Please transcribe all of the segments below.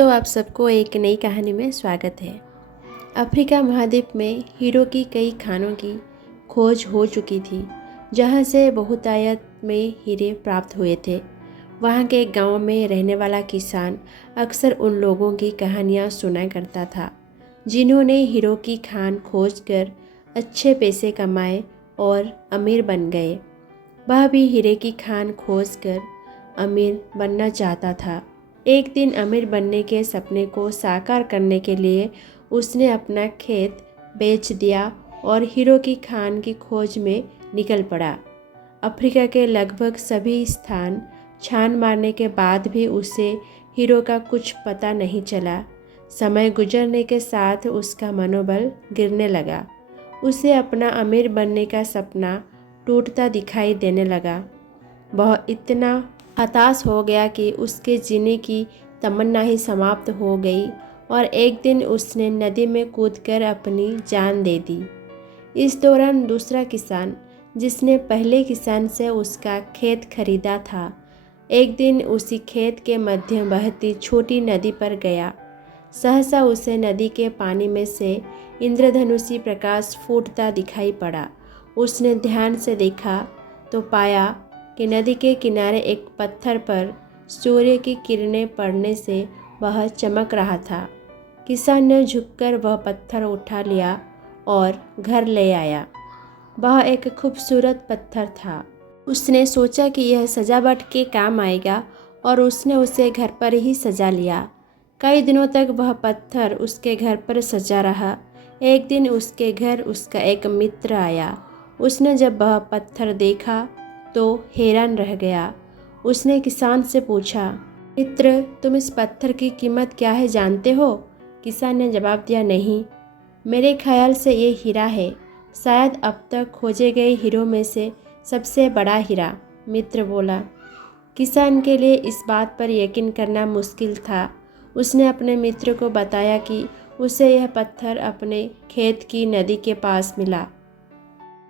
दोस्तों, आप सबको एक नई कहानी में स्वागत है। अफ्रीका महाद्वीप में हीरो की कई खानों की खोज हो चुकी थी, जहां से बहुतायत में हीरे प्राप्त हुए थे। वहां के गांव में रहने वाला किसान अक्सर उन लोगों की कहानियां सुना करता था, जिन्होंने हीरो की खान खोजकर अच्छे पैसे कमाए और अमीर बन गए। वह भी हीरे की खान खोजकर अमीर बनना चाहता था। एक दिन अमीर बनने के सपने को साकार करने के लिए उसने अपना खेत बेच दिया और हीरो की खान की खोज में निकल पड़ा। अफ्रीका के लगभग सभी स्थान छान मारने के बाद भी उसे हीरो का कुछ पता नहीं चला। समय गुजरने के साथ उसका मनोबल गिरने लगा। उसे अपना अमीर बनने का सपना टूटता दिखाई देने लगा। वह इतना हताश हो गया कि उसके जीने की तमन्ना ही समाप्त हो गई और एक दिन उसने नदी में कूदकर अपनी जान दे दी। इस दौरान दूसरा किसान, जिसने पहले किसान से उसका खेत खरीदा था, एक दिन उसी खेत के मध्य बहती छोटी नदी पर गया। सहसा उसे नदी के पानी में से इंद्रधनुषी प्रकाश फूटता दिखाई पड़ा। उसने ध्यान से देखा तो पाया कि नदी के किनारे एक पत्थर पर सूर्य की किरणें पड़ने से वह चमक रहा था। किसान ने झुककर वह पत्थर उठा लिया और घर ले आया। वह एक खूबसूरत पत्थर था। उसने सोचा कि यह सजावट के काम आएगा और उसने उसे घर पर ही सजा लिया। कई दिनों तक वह पत्थर उसके घर पर सजा रहा। एक दिन उसके घर उसका एक मित्र आया। उसने जब वह पत्थर देखा तो हैरान रह गया। उसने किसान से पूछा, मित्र, तुम इस पत्थर की कीमत क्या है जानते हो? किसान ने जवाब दिया, नहीं, मेरे ख्याल से ये हीरा है, शायद अब तक खोजे गए हीरों में से सबसे बड़ा हीरा। मित्र बोला। किसान के लिए इस बात पर यकीन करना मुश्किल था। उसने अपने मित्र को बताया कि उसे यह पत्थर अपने खेत की नदी के पास मिला।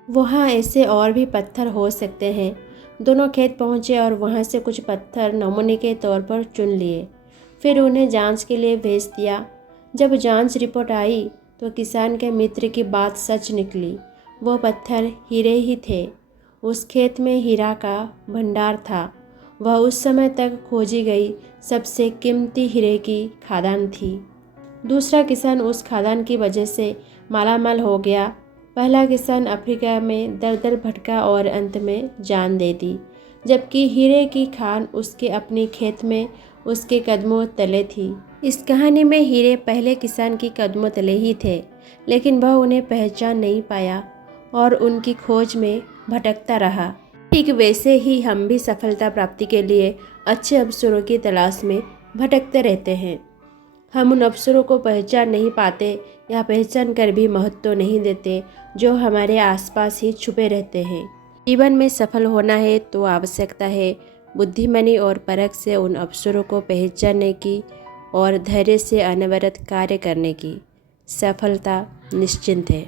वहाँ ऐसे और भी पत्थर हो सकते हैं। दोनों खेत पहुँचे और वहाँ से कुछ पत्थर नमूने के तौर पर चुन लिए। फिर उन्हें जांच के लिए भेज दिया। जब जांच रिपोर्ट आई तो किसान के मित्र की बात सच निकली। वो पत्थर हीरे ही थे। उस खेत में हीरा का भंडार था। वह उस समय तक खोजी गई सबसे कीमती हीरे की खादान थी। दूसरा किसान उस खादान की वजह से मालामाल हो गया। पहला किसान अफ्रीका में दर दर भटका और अंत में जान दे दी, जबकि हीरे की खान उसके अपनी खेत में उसके कदमों तले थी। इस कहानी में हीरे पहले किसान की कदमों तले ही थे, लेकिन वह उन्हें पहचान नहीं पाया और उनकी खोज में भटकता रहा। ठीक वैसे ही हम भी सफलता प्राप्ति के लिए अच्छे अवसरों की तलाश में भटकते रहते हैं। हम उन अवसरों को पहचान नहीं पाते या पहचान कर भी महत्व नहीं देते जो हमारे आसपास ही छुपे रहते हैं। जीवन में सफल होना है तो आवश्यकता है बुद्धिमानी और परख से उन अवसरों को पहचानने की और धैर्य से अनवरत कार्य करने की। सफलता निश्चिंत है।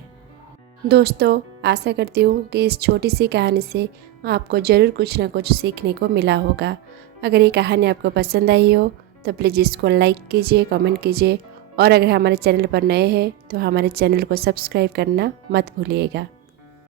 दोस्तों, आशा करती हूँ कि इस छोटी सी कहानी से आपको ज़रूर कुछ ना कुछ सीखने को मिला होगा। अगर ये कहानी आपको पसंद आई हो तो प्लीज़ इसको लाइक कीजिए, कमेंट कीजिए और अगर हमारे चैनल पर नए हैं तो हमारे चैनल को सब्सक्राइब करना मत भूलिएगा।